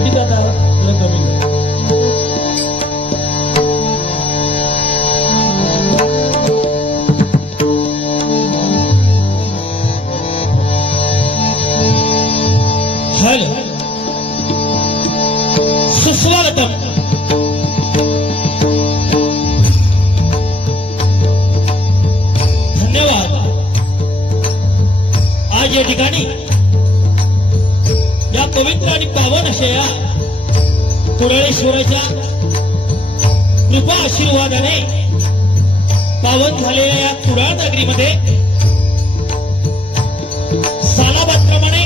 पेटीत आता जरा कमी घ्या. हॅलो, सुस्वागतम. धन्यवाद. आज या ठिकाणी या पवित्र आणि पावन अशा या कुडाळेश्वराच्या कृपा आशीर्वादाने पावन झालेल्या या कुडाळ नगरीमध्ये सालाबादप्रमाणे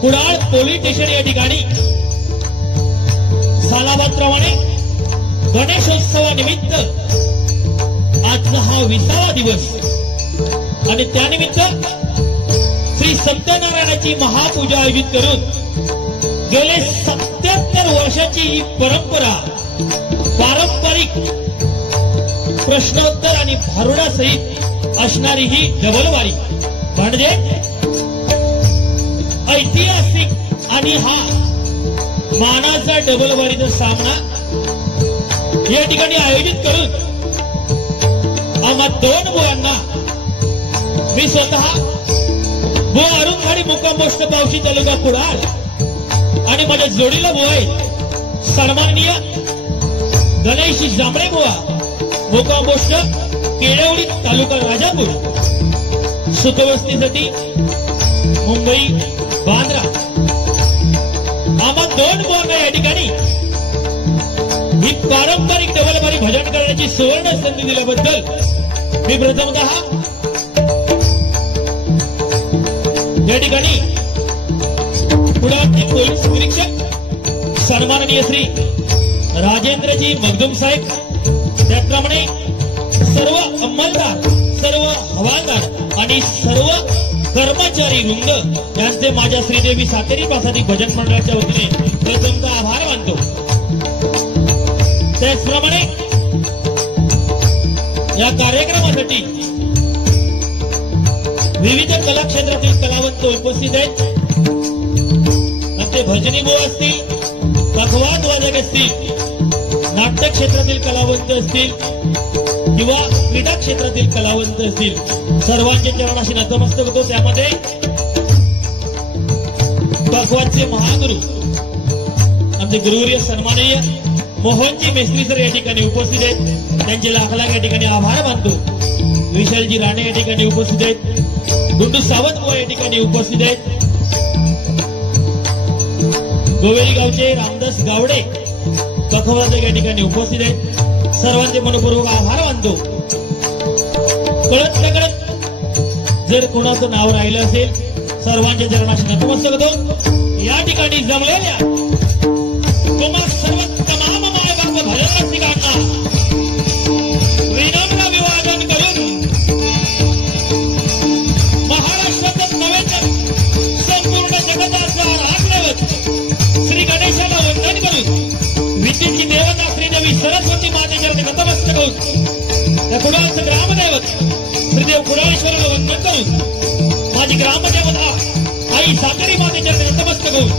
कुडाळ पोलीस स्टेशन या ठिकाणी सालाबादप्रमाणे गणेशोत्सवानिमित्त आजचा हा 20वा दिवस आणि त्यानिमित्त श्री सत्यनारायणाची महापूजा आयोजित करून गेले 77 वर्षाची ही परंपरा पारंपरिक प्रश्नोत्तर आणि भारुडासहित असणारी ही डबलवारी म्हणजे ऐतिहासिक आणि हा मानाचा डबलवारीचा सामना या ठिकाणी आयोजित करून आम्हा 2 बुवांना मी स्वतः बुवा अरुणखाडी मुक्काम पोस्ट पावशी तालुका कुडाळ आणि माझ्या जोडीला बुवा आहे सन्माननीय गणेश जांभळे बुवा मुक्काम पोस्ट केळवडी तालुका राजापूर सुतवस्तीसाठी मुंबई बांद्रा. आम्हा 2 बुवांना या ठिकाणी ही पारंपरिक डबलवारी भजन करण्याची सुवर्ण संधी दिल्याबद्दल मी प्रथमतः या ठिकाणी कुडाळचे पोलीस निरीक्षक सन्माननीय श्री राजेंद्रजी मगदुम साहेब, त्याचप्रमाणे सर्व अंमलदार, सर्व हवालदार आणि सर्व कर्मचारी वृंद यांचे माझ्या श्रीदेवी सातेरी प्रासादिक भजन मंडळाच्या वतीने प्रथमतः आभार मानतो. त्याचप्रमाणे या कार्यक्रमासाठी विविध कला क्षेत्रातील कलावंत उपस्थित आहेत. ते भजनी बुवा असतील, पखवाज वादक असतील, नाट्य क्षेत्रातील कलावंत असतील किंवा क्रीडा क्षेत्रातील कलावंत असतील, सर्वांच्या चरणाशी नतमस्तक होतो. त्यामध्ये पखवाजचे महागुरु आमचे गुरुवर्य सन्माननीय मोहनजी मेस्त्री सर या ठिकाणी उपस्थित आहेत. त्यांचे लाख लाख या ठिकाणी आभार मानतो. विशालजी राणे या ठिकाणी उपस्थित आहेत. गुंडू सावंत बुवा या ठिकाणी उपस्थित आहेत. गोवेरी गावचे रामदास गावडे पखवाजक या ठिकाणी उपस्थित आहेत. सर्वांचे मनपूर्वक आभार मानतो. कळत नकळत जर कोणाचं नाव राहिलं असेल सर्वांच्या चरणाशी नतमस्तक होतो. या ठिकाणी जमलेल्या तुम्हा सर्व तमाम मायबाप भजन रसिकांना विनम्र अभिवादन करून महाराष्ट्रातच नव्हे तर संपूर्ण जगताचा राजदैवत श्री गणेशाला वंदन करून विद्येची देवता श्रीदेवी सरस्वती मातेच्या नतमस्तक होऊन त्या कुडाळचं ग्रामदैवत श्रीदेव कुडाळेश्वराला वंदन करून माझी ग्रामदेवता आई सातेरी मातेच्या नतमस्तक होऊन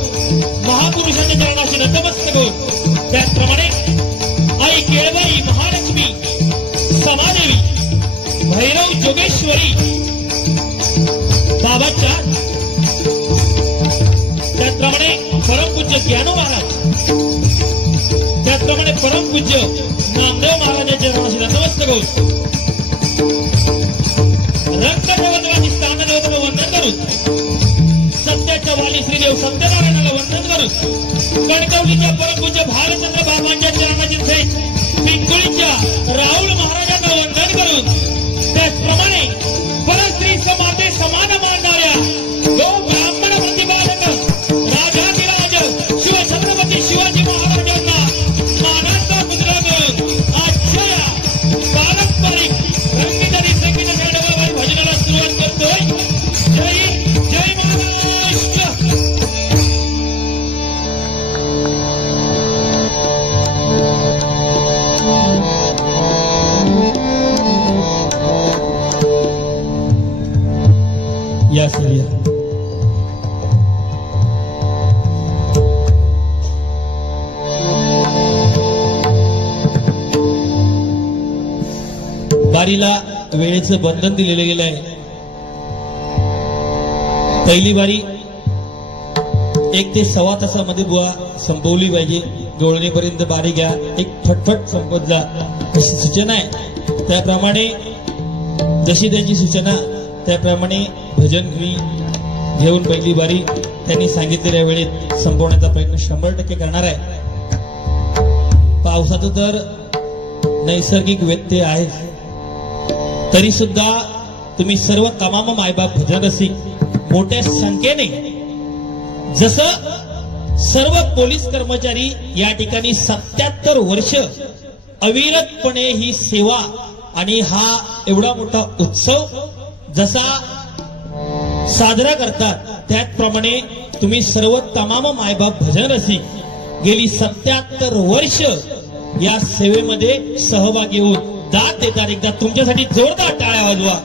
महापुरुषांच्या चरणाशी नतमस्तक होऊन त्याचप्रमाणे आई केळबाई महालक्ष्मी समादेवी भैरव जोगेश्वरी बाबाच्या त्याचप्रमाणे परमपूज्य ज्ञानो महाराज त्याचप्रमाणे परमपूज्य नामदेव महाराजांच्या चरणाशी नतमस्तक होऊन रक्तदेवताची स्थानदेवता वंदन करून सत्याच्या वाली श्रीदेव सत्यनारायणाला वंदन करून कणकवलीच्या परमपूज्य भालचंद्र बाबांच्या चरणाची थेट पिंपळीच्या राहुल महाराजांना वंदन करून त्याचप्रमाणे परस्त्री समाते समान मानणाऱ्या गो ब्राह्मण प्रतिपादक राजाधिराज शिवछत्रपती शिवाजी महाराजांना मानाचा मुद्रा करून आजच्या पारंपरिक रंगीतरी संगीत भजनाला सुरुवात करतोय. जय जय महाराष्ट्र. बारीला वेळेचं बंधन दिलेलं गेलं आहे. पहिली बारी 1 ते सव्वा तासामध्ये बुवा संपवली पाहिजे. गवळणीपर्यंत बारी घ्या, एक फटफट संपत जा अशी सूचना आहे. त्याप्रमाणे जशी त्यांची सूचना त्याप्रमाणे भजन मी घेऊन पहिली बारी त्यांनी सांगितलेल्या वेळेत संपवण्याचा प्रयत्न 100% करणार आहे. पावसाचं तर नैसर्गिक व्यत्यय आहे, तरी सुद्धा तुम्ही सर्व तमाम मायबाप भजन रसिक मोठ्या संख्येने, जसं सर्व पोलीस कर्मचारी या ठिकाणी 77 वर्ष अविरतपणे ही सेवा आणि हा एवढा मोठा उत्सव जसा साजरा करतात, त्याचप्रमाणे तुम्ही सर्व तमाम मायबाप भजन रसिक गेली 77 वर्ष या सेवेमध्ये सहभागी होऊन दाद देतात. एकदा तुमच्यासाठी जोरदार टाळ्या वाजवा.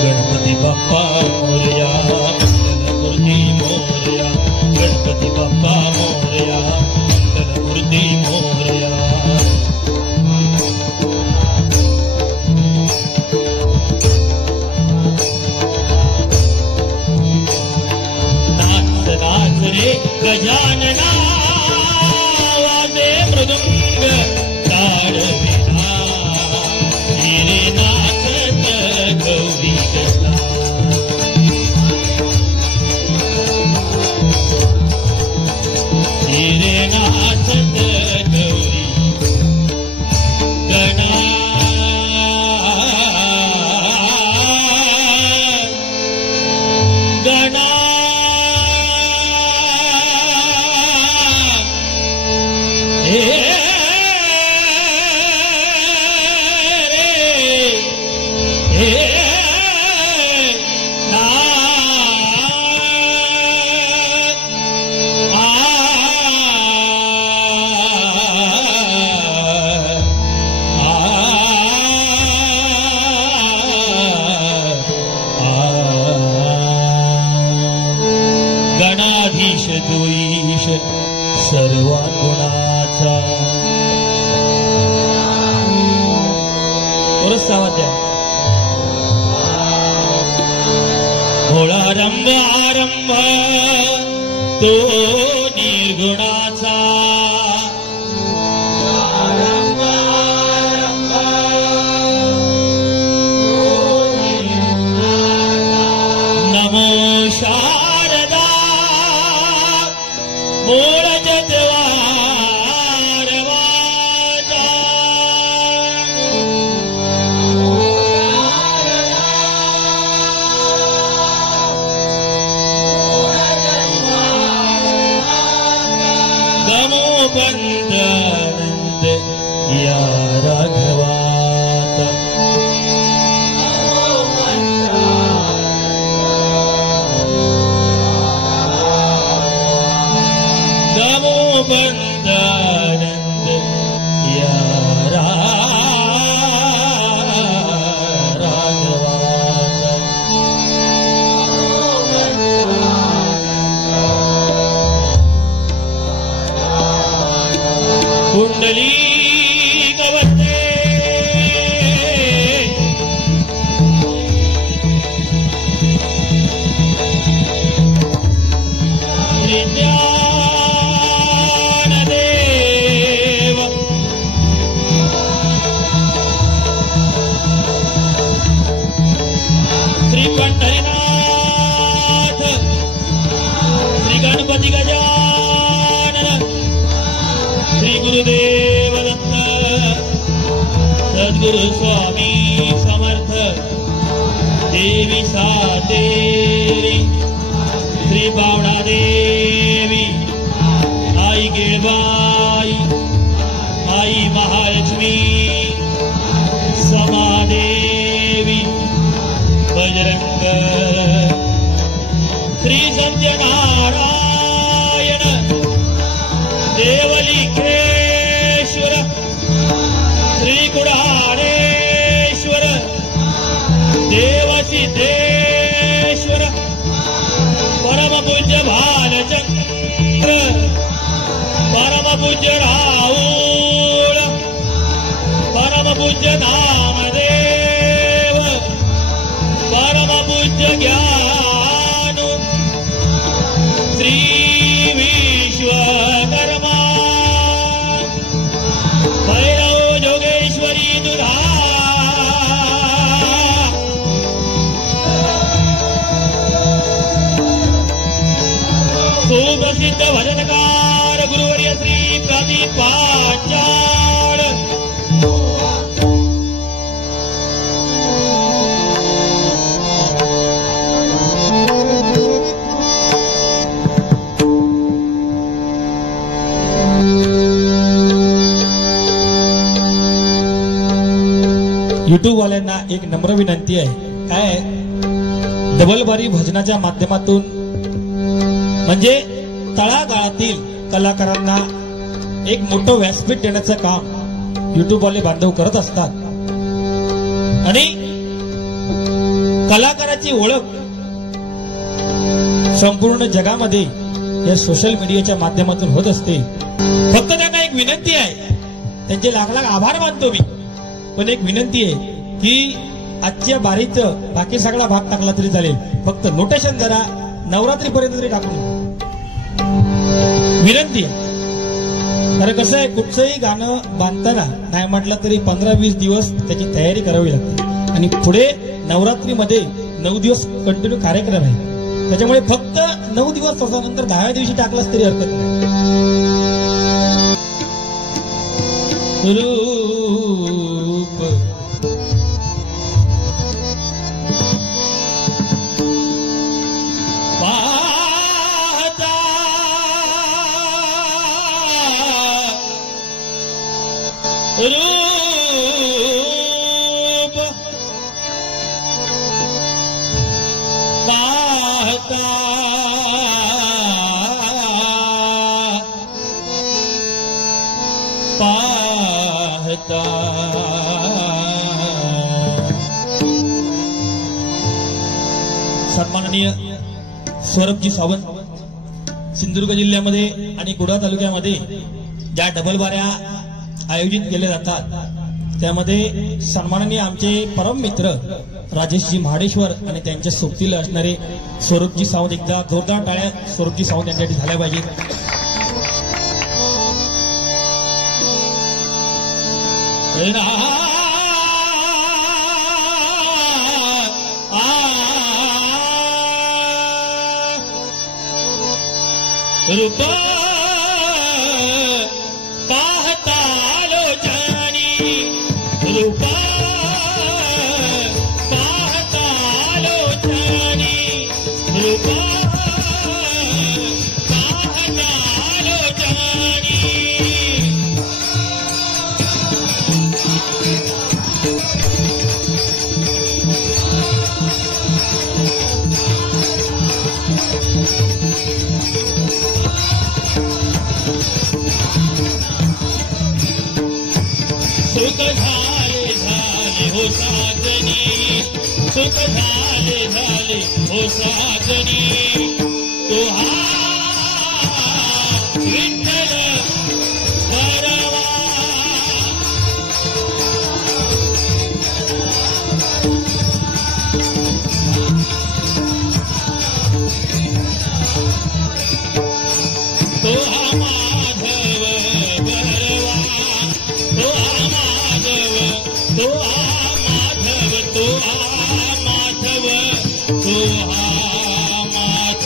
गणपती बाप्पा मोरया, मंगलमूर्ती मोरया, गणपती बाप्पा मोरया, मंगलमूर्ती मोरया. नाच नाच रे गजानना, वाजे मृदुंग ताडविना, हिरे नाचत गौरी गणा. हिरे नाचत गौरी गणा. गणा गणाधीश द्वेष सर्वांगुणाचा. आवाज द्या. भोळारंभ आरंभ तो निर्गुणाचा. नमो शारदा मूळ जद्वार वाचा. सद्गुरु स्वामी समर्थ देवी सातेरी श्री बावडा देवी आई गिळबाई आई महालक्ष्मी समादेवी बजरंग श्री सत्यनारायण देवलिंगेश्वर श्री कुडाळेश्वर देवसिद्धेश्वर परमपूज्य भालचंद्र परमपूज्य राहुल परमपूज्य नामदेव परमपूज्य ज्ञानु श्री विश्वकर्मा भैरव जोगेश्वरी दुधा सुप्रसिद्ध भजनकार गुरुवर्य श्री प्रदीप पांचाळ युट्यूब वाल्यांना एक नम्र विनंती आहे, काय डबलबारी भजनाच्या माध्यमातून म्हणजे तळागाळातील कलाकारांना एक मोठं व्यासपीठ देण्याचं काम युट्यूब वाले बांधव करत असतात आणि कलाकाराची ओळख संपूर्ण जगामध्ये या सोशल मीडियाच्या माध्यमातून होत असते। फक्त त्यांना एक विनंती आहे, त्यांचे लाख लाख आभार मानतो मी, पण एक विनंती आहे की आजच्या बारीचं बाकी सगळा भाग टाकला तरी चालेल, फक्त नोटेशन जरा नवरात्री पर्यंत तरी टाकून विनंती आहे। कारण कसं आहे, कुठचंही गाणं बांधताना नाही म्हटलं तरी 15-20 दिवस त्याची तयारी करावी लागते आणि पुढे नवरात्रीमध्ये 9 दिवस कंटिन्यू कार्यक्रम आहे, त्याच्यामुळे फक्त 9 दिवस नंतर 10व्या दिवशी टाकलाच तरी हरकत नाही। रूप पाहता रूप पाहता पाहता सन्माननीय स्वरूपजी सावंत सिंधुदुर्ग जिल्ह्यामध्ये आणि कुडाळ तालुक्यामध्ये ज्या डबलबाऱ्या आयोजित केल्या जातात त्यामध्ये सन्माननीय आमचे परम मित्र राजेशजी महाडेश्वर आणि त्यांच्या सोबतीला असणारे स्वरूपजी सावंत, एकदा जोरदार टाळ्या स्वरूपजी सावंत यांच्यासाठी झाल्या पाहिजे। रूप पाहता लोचनी रूप पाहता लोचनी रूप पाहता लोचनी सुख झाले झाले हो साजनी सुख झाले झाले हो साजनी तो हा विठ्ठल भरवा तो हा माधव भरवा तो हा माधव तो हा माधव तो हा माधव तो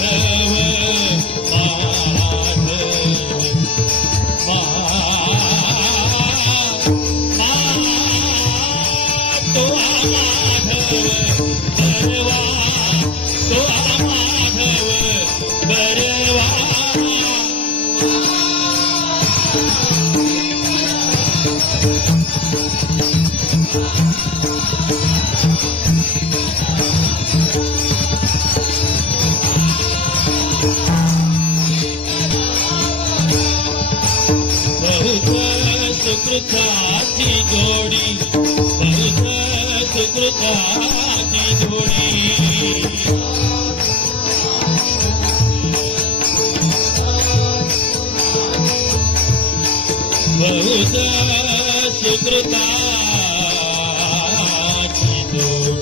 हा माधव सुकृताची जोडी बहुत सुकृताची जोडी बहुत सुकृताची जोडी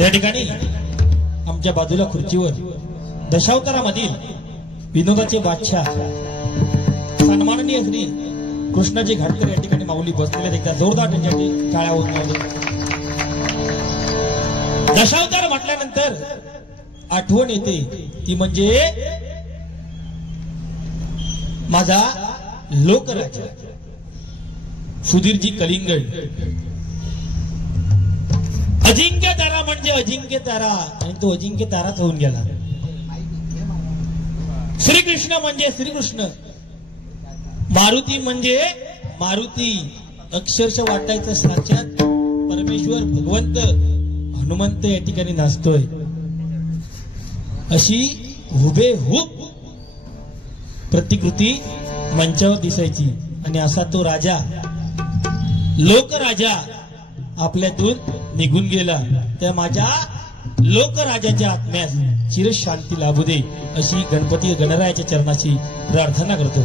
या ठिकाणी आमच्या बाजूला खुर्चीवर दशावतारामधील विनोदाचे बादशाह सन्माननीय श्री कृष्णाजी घाटकर या ठिकाणी माऊली बसलेले एकदा जोरदार त्यांच्यासाठी टाळ्या होत राहिले. दशावतार म्हटल्यानंतर आठवण येते ती म्हणजे माझा लोकराजा सुधीरजी कलिंगड. अजिंक्य तारा म्हणजे अजिंक्य तारा आणि तो अजिंक्य ताराच होऊन गेला. श्रीकृष्ण म्हणजे श्रीकृष्ण, मारुती म्हणजे मारुती, अक्षरशः वाटायचं साक्षात परमेश्वर भगवंत हनुमंत या ठिकाणी नाचतोय. अशी हुबेहूब प्रतिकृती मंचावर दिसायची. आणि असा तो राजा लोकराजा आपल्यातून निघून गेला. त्या माझ्या लोकराजाच्या आत्म्यास चिरशांती लाभू दे अशी गणपती गणरायाच्या चरणाची प्रार्थना करतो.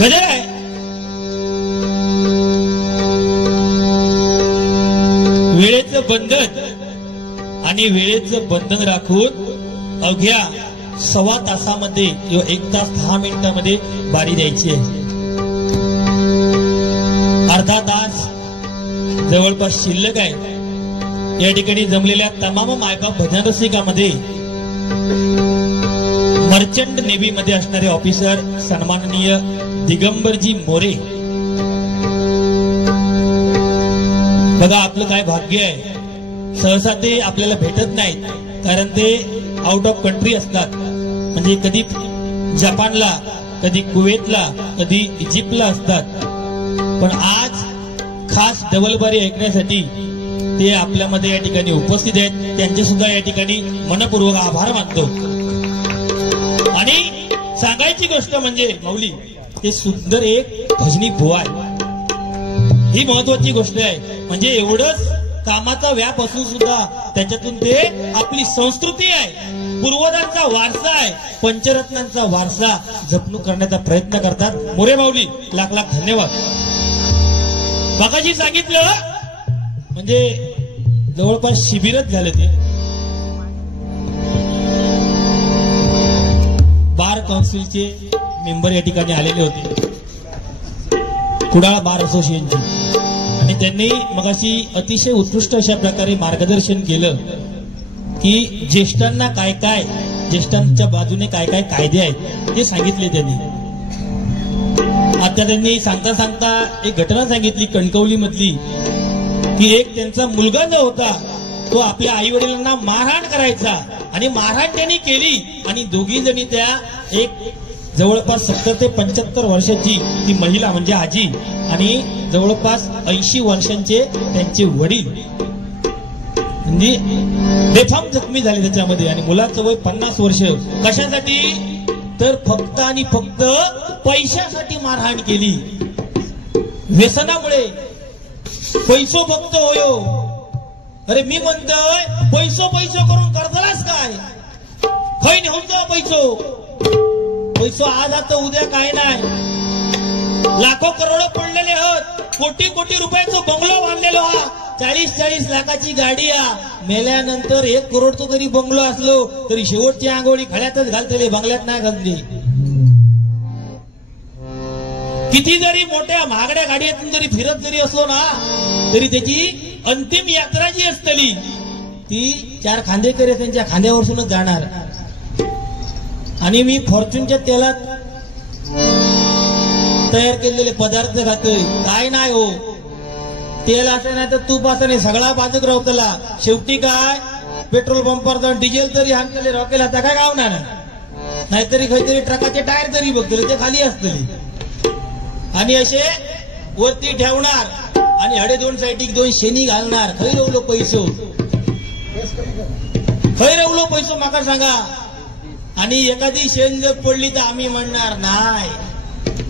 गजर आहे वेळेचं बंधन आणि वेळेचं बंधन राखून अवघ्या 1.25 तासामध्ये किंवा 1 तास 10 मिनिटांमध्ये बारी द्यायची आहे. अर्धा तास जवळपास शिल्लक आहे. या ठिकाणी जमलेल्या तमाम मायबाप भजन रसिकामध्ये मर्चंट नेव्ही मध्ये असणारे ऑफिसर सन्माननीय दिगंबरजी मोरे, बघा आपलं काय भाग्य आहे. सहसा ते आपल्याला भेटत नाहीत कारण ते आउट ऑफ कंट्री असतात. म्हणजे कधी जपानला, कधी कुवेतला, कधी इजिप्तला असतात. पण आज खास डबलबारी ऐकण्यासाठी ते आपल्यामध्ये या ठिकाणी उपस्थित आहेत. त्यांचे सुद्धा या ठिकाणी मनपूर्वक आभार मानतो. आणि सांगायची गोष्ट म्हणजे माऊली ते सुंदर एक भजनी बुवा आहे. ही महत्वाची गोष्ट आहे. म्हणजे एवढंच कामाचा व्याप असून सुद्धा त्याच्यातून ते आपली संस्कृती आहे, पूर्वजांचा वारसा आहे, पंचरत्नांचा वारसा जपणूक करण्याचा प्रयत्न करतात. मोरे माऊली लाख लाख धन्यवाद. बाकाजी सांगितलं म्हणजे जवळपास शिबिरच झालं. ते बार काउन्सिलचे मेंबर या ठिकाणी आलेले होते, कुडाळ बार असोसिएशनचे. आणि त्यांनी मगाशी अतिशय उत्कृष्ट अशा प्रकारे मार्गदर्शन केलं की ज्येष्ठांना काय काय, ज्येष्ठांच्या बाजूने काय काय कायदे आहेत ते सांगितले त्यांनी. आता त्यांनी सांगता सांगता एक घटना सांगितली कणकवली मधली की एक त्यांचा मुलगा जो होता तो आपल्या आई वडिलांना मारहाण करायचा आणि मारहाण त्यांनी केली. आणि दोघी जणी त्या एक जवळपास 70 ते 75 वर्षाची ती महिला म्हणजे आजी आणि जवळपास 80 वर्षांचे त्यांचे वडील म्हणजे बेफाम जखमी झाले त्याच्यामध्ये. आणि मुलाचं वय 50 वर्ष. कशासाठी? तर फक्त आणि फक्त पैशासाठी मारहाण केली. व्यसनामुळे. पैसो फक्त होयो. अरे मी म्हणतोय पैसो करून कर्जलास काय? खै नेऊन जाऊ पैसो आज आता उद्या काय नाही. लाखो करोडो पडलेले आहोत. कोटी कोटी रुपयाचं बंगलो बांधलेलो हा. 40-40 लाखाची गाडी हा. मेल्यानंतर 1 करोडचं जरी बंगलो असलो तरी शेवटची आंघोळी खड्यातच घालते, बंगल्यात नाही घालते. किती जरी मोठ्या महागड्या गाडीतून जरी फिरत जरी असलो ना तरी त्याची अंतिम यात्रा जी असतली ती 4 खांदेकरी त्यांच्या खांद्यावरूनच जाणार. आणि मी फॉर्च्यूनच्या तेलात तयार केलेले पदार्थ खातोय, काय नाही हो. तेल असं नाही तर तूप असं नाही, सगळा बाजूक राहतला. शेवटी काय पेट्रोल पंपावर जाऊन डिझेल तरी आणलेले रॉकेल आता काय गावणार नाहीतरी काहीतरी ट्रकाचे टायर तरी बघतले ते खाली असतले आणि असे वरती ठेवणार आणि हडे दोन साईडिक दोन शेणी घालणार. खै रवलो पैसो, खै रवलो पैसो माका सांगा. आणि एखादी शेण जर पडली तर आम्ही म्हणणार नाही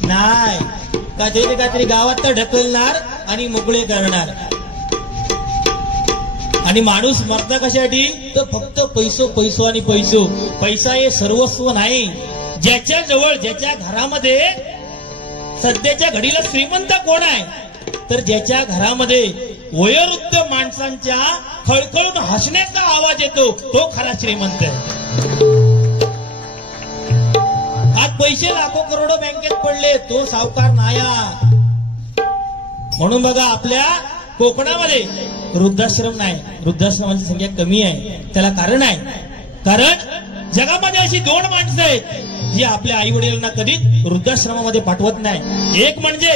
नाही का ते काहीतरी गावात तर ढकलणार आणि मोकळे करणार. आणि माणूस मरता कशासाठी तर फक्त पैसो पैसो आणि पैसो. पैसा हे सर्वस्व नाही. ज्याच्या जवळ ज्याच्या घरामध्ये सध्याच्या घडीला श्रीमंत कोण आहे तर ज्याच्या घरामध्ये वयोवृद्ध माणसांच्या खळखळून हसण्याचा आवाज येतो तो खरा श्रीमंत आहे. आज पैसे लाखो करोडो बँकेत पडले तो सावकार नाया. म्हणून बघा आपल्या कोकणामध्ये वृद्धाश्रम नाही, वृद्धाश्रमांची संख्या कमी आहे. त्याला कारण आहे, कारण जगामध्ये अशी दोन माणसं आहेत जी आपल्या आई वडिलांना कधीच वृद्धाश्रमामध्ये पाठवत नाही. एक म्हणजे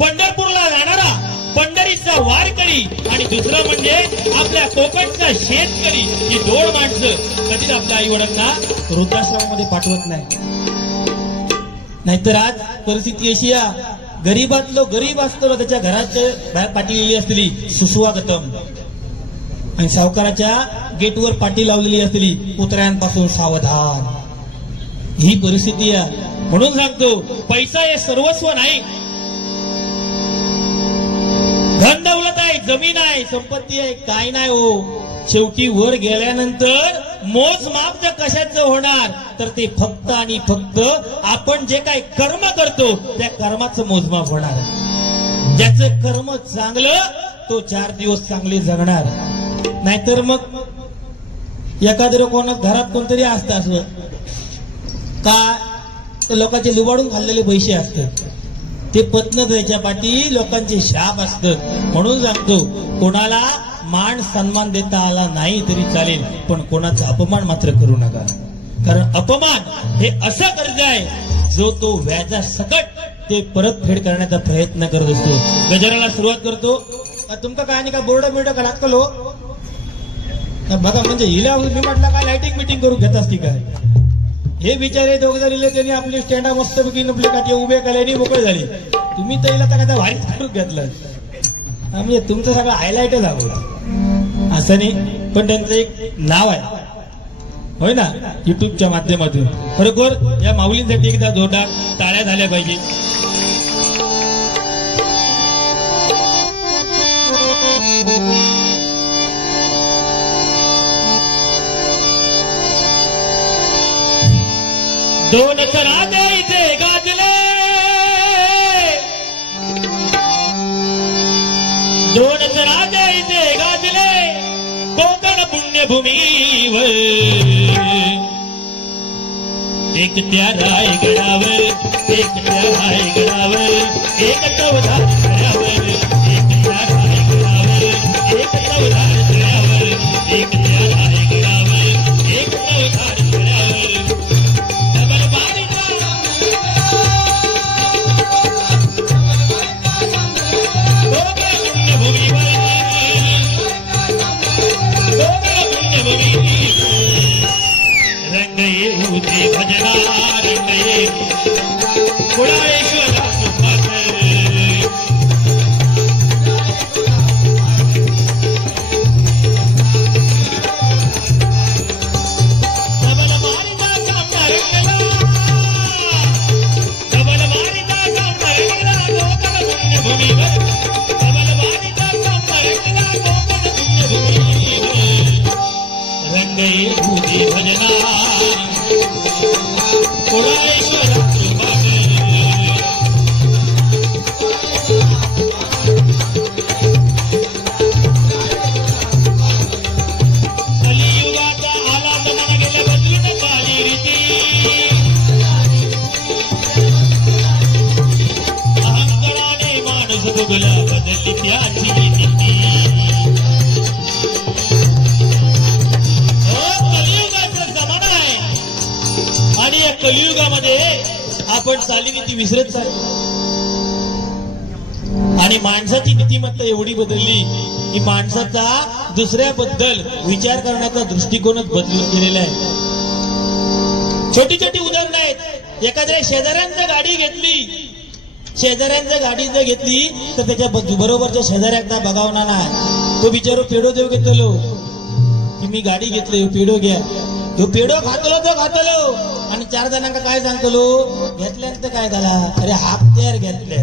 पंढरपूरला जाणारा पंढरीचा वारकरी आणि दुसरं म्हणजे आपल्या कोकणचा शेतकरी. ही दोन माणसं कधीच आपल्या आई वडिलांना वृद्धाश्रमामध्ये पाठवत नाही. नाहीतर आज परिस्थिती अशी आहे, गरीबातलो गरीब असतो त्याच्या घरात बाहेर पाटी लिहिली असलेली सुस्वागतम आणि सावकाराच्या गेटवर पाटी लावलेली असलेली पुतळ्यांपासून सावधान. ही परिस्थिती आहे. म्हणून सांगतो पैसा हे सर्वस्व नाही. धन दौलत आहे, जमीन आहे, संपत्ती आहे, काय नाही हो. शेवटी वर गेल्यानंतर मोजमाप जर कशाचं होणार तर ते फक्त आणि फक्त आपण जे काही कर्म करतो त्या कर्माचं मोजमाप होणार. ज्याचं कर्म चांगलं तो 4 दिवस चांगले जगणार. नाहीतर मग एखाद्या कोणा घरात कोणतरी असतं असं का लोकांचे लुबाडून खाल्लेले पैसे असतात ते पत्न त्याच्या पाठी लोकांचे शाप असतात. म्हणून सांगतो कोणाला मान सन्मान देता आला नाही तरी चालेल पण कोणाचा अपमान मात्र करू नका. कारण अपमान हे असं कर्ज आहे जो तो व्याजा सकट ते परतफेड करण्याचा प्रयत्न करत असतो. गजराला सुरुवात करतो. तुमका काय नाही का बोर्ड बिर्ड का लागतो बघा म्हणजे हिला मी म्हटलं काय लाइटिंग मिटिंग करून घेत असती काय. हे बिचारे दोघ जण त्यांनी आपली स्टँडा मस्त पैकी आपली काठी उभे केल्याने मोकळे झाली. तुम्ही तैला तर काय भारीच करून घेतलं म्हणजे तुमचं सगळं हायलाइटच हवं असं नाही. पण त्यांचं एक नाव आहे होय ना युट्यूबच्या माध्यमातून. खरोखर या माऊलींसाठी एकदा जोरदार टाळ्या झाल्या पाहिजे. दोन राजे इथे गाजले, दोन राजे इथे गाजले कोकण पुण्यभूमीवर. एक त्या रायगडावर, एक त्या रायगडावर, एक चौधार तळ्यावर, एक त्या रायगडावर, एक चौधार तळ्यावर, एक त्या रायगडावर, एक चौधार तळ्यावर. रंग येऊदे भजना, रंग ये कुडाळेश्वरा सुखात. डबल मारीचा सामना रंगला, डबल मारीचा सामना रंगला कोकण पुण्यभूमीवर. डबल मारीचा सामना रंगला कोकण पुण्यभूमीवर. रंग येऊदे भजना कुडाळेश्वरा सुखात. कलियुगाचा आला जमाना गेला बदलून पाली रीती. अहंकाराने माणूस बघला बदलली त्याची नीती. आणि या कलियुगामध्ये आपण चालीरीती विसरत चाललो. आणि माणसाची नीतिमत्ता एवढी बदलली की माणसाचा दुसऱ्याबद्दल विचार करण्याचा दृष्टिकोनच बदलून गेलेला आहे. छोटी छोटी उदाहरणं आहेत. एखाद्या शेजाऱ्यांचं गाडी घेतली, शेजाऱ्यांचं गाडी जर घेतली तर त्याच्या बरोबरच्या शेजाऱ्यांना बघावणार नाही. तो बिचारो पेडो देऊ घेतलो की मी गाडी घेतली, पेडो घ्या. तो पेडो खातलो तो खातलो आणि 4 जणांना काय सांगतलो, घेतल्यानंतर काय झाला, अरे हप्त्यावर घेतले.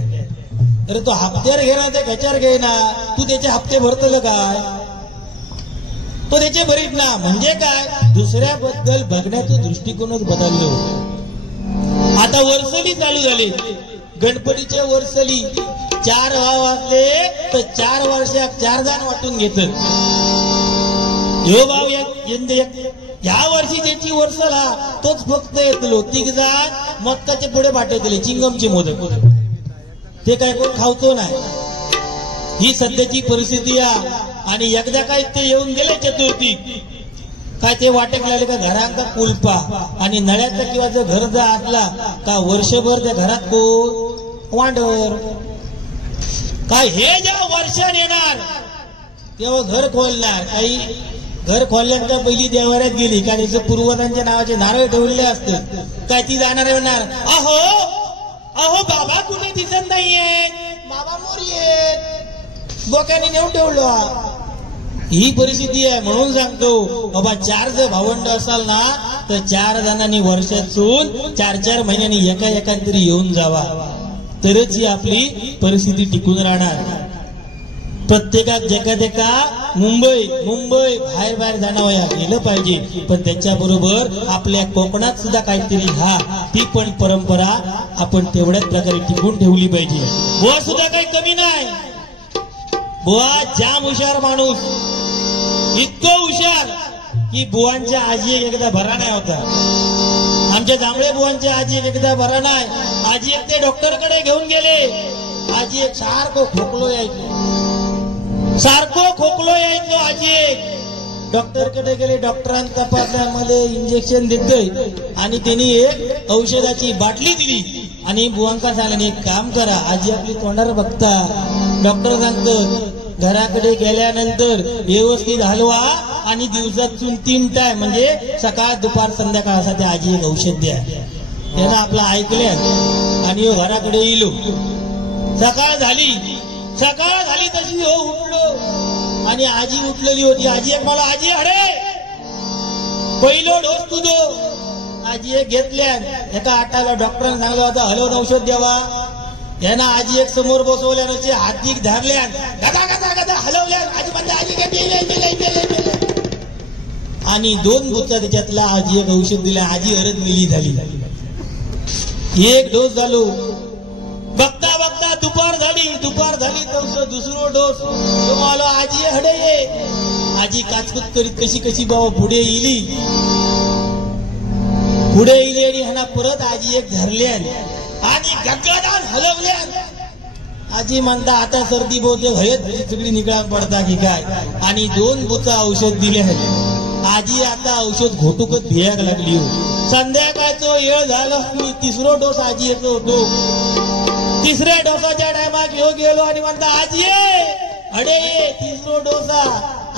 अरे तो हप्त्यावर घेणार ते घ्याच्यावर घेईना, तू त्याचे हप्ते भरतलं काय, तो त्याचे भरीत ना. म्हणजे काय, दुसऱ्याबद्दल बघण्याचं दृष्टिकोनच बदललो. आता वर्सली चालू झाली, गणपतीच्या वर्सली 4 वाजले तर 4 वर्षात 4 जण वाटून घेतात. यो भाव या वर्षी ज्याची वर्षला तोच फक्त येतलो, 3 जण मोदकाचे पुढे पाठवतले, चिंगमचे मोदक, ते काय कोण खावतो नाही. ही सध्याची परिस्थिती आहे. आणि एकदा काय ते येऊन गेले चतुर्थी, काय ते वाटेक लागले का घरांका कुलपा, आणि नळ्याचा किंवा जर घर जर असला का वर्षभर त्या घरात कोण वांडवर. काय हे जेव्हा वर्षान येणार तेव्हा घर खोलणार. काही घर खोलल्यानंतर पहिली देवाऱ्यात गेली का त्याचं पूर्वजांच्या नावाचे नारळ ठेवलेले असतात, काय ती जाणार येणार, अहो अहो बाबा कुठे दिसत नाहीये, बाबा मोरी बोक्याने नेऊन ठेवलो. ही परिस्थिती आहे. म्हणून सांगतो बाबा, 4 जर भावंड असाल ना तर 4 जणांनी वर्षातून 4-4 महिन्यांनी एका तरी येऊन जावा, तरच ही आपली परिस्थिती टिकून राहणार. प्रत्येकात जेका मुंबई बाहेर जाणं गेलं पाहिजे, पण त्याच्याबरोबर आपल्या कोकणात सुद्धा काहीतरी ती पण परंपरा आपण तेवढ्याच प्रकारे टिकून ठेवली पाहिजे. बुवा सुद्धा काही कमी नाही. बुवा जाम हुशार माणूस, इतकं हुशार की बुवांच्या आजी एकदा बरा नाही होता. आमच्या जांभळे बुवांच्या आजी एकदा बरा नाही. आजी एक ते डॉक्टरकडे घेऊन गेले. आजी एक सारखं खोकलो यायचो. आजी एक डॉक्टरकडे गेले. डॉक्टरांनी तपासण्यामध्ये इंजेक्शन देतोय आणि त्यांनी एक औषधाची बाटली दिली आणि बुवांका सांगले, एक काम करा, आजी आपली तोंडावर बघता. डॉक्टर सांगतो घराकडे गेल्यानंतर व्यवस्थित हलवा आणि दिवसातून 3 टाइम म्हणजे सकाळ दुपार संध्याकाळ असा त्या आजी एक औषध द्या. त्यानं आपलं ऐकलं आणि घराकडे येलो. सकाळ झाली तशी उठलो आणि आजी उठलेली होती. आजी एक मला, आजी अडे पहिलो डोस तुझो. आजी एक घेतल्या. एका आटाला डॉक्टरांनी सांगलं होतं हलवून औषध द्यावा. यांना आजी एक समोर बसवल्यानं हात धरल्या, गदा हलवल्या. आजी म्हणजे आजी आणि 2 बुच्चा त्याच्यातला आजी एक औषध दिल्या. आजी हरद मिली झाली. 1 डोस झालो. बघता दुपार झाली दुसरो डोस. तुम्हाला आजी हडे ये. आजी काचकूच करीत कशी बाबा पुढे येली आणि ह्यांना परत आजी एक धरल्या आणि गगदान हलवल्या. आजी म्हणता आता सर्दी बहुतेक हयत सगळी निघळा पडता की काय, आणि 2 बुचा औषध दिले आहेत. आजी आता औषध घोटुकच भियाक लागली. संध्याकाळचं वेळ झालं की 3रो डोस आजी येतो होतो. 3ऱ्या डोसाच्या टायमात गेलो आणि म्हणता आजी अडे 3रो डोसा.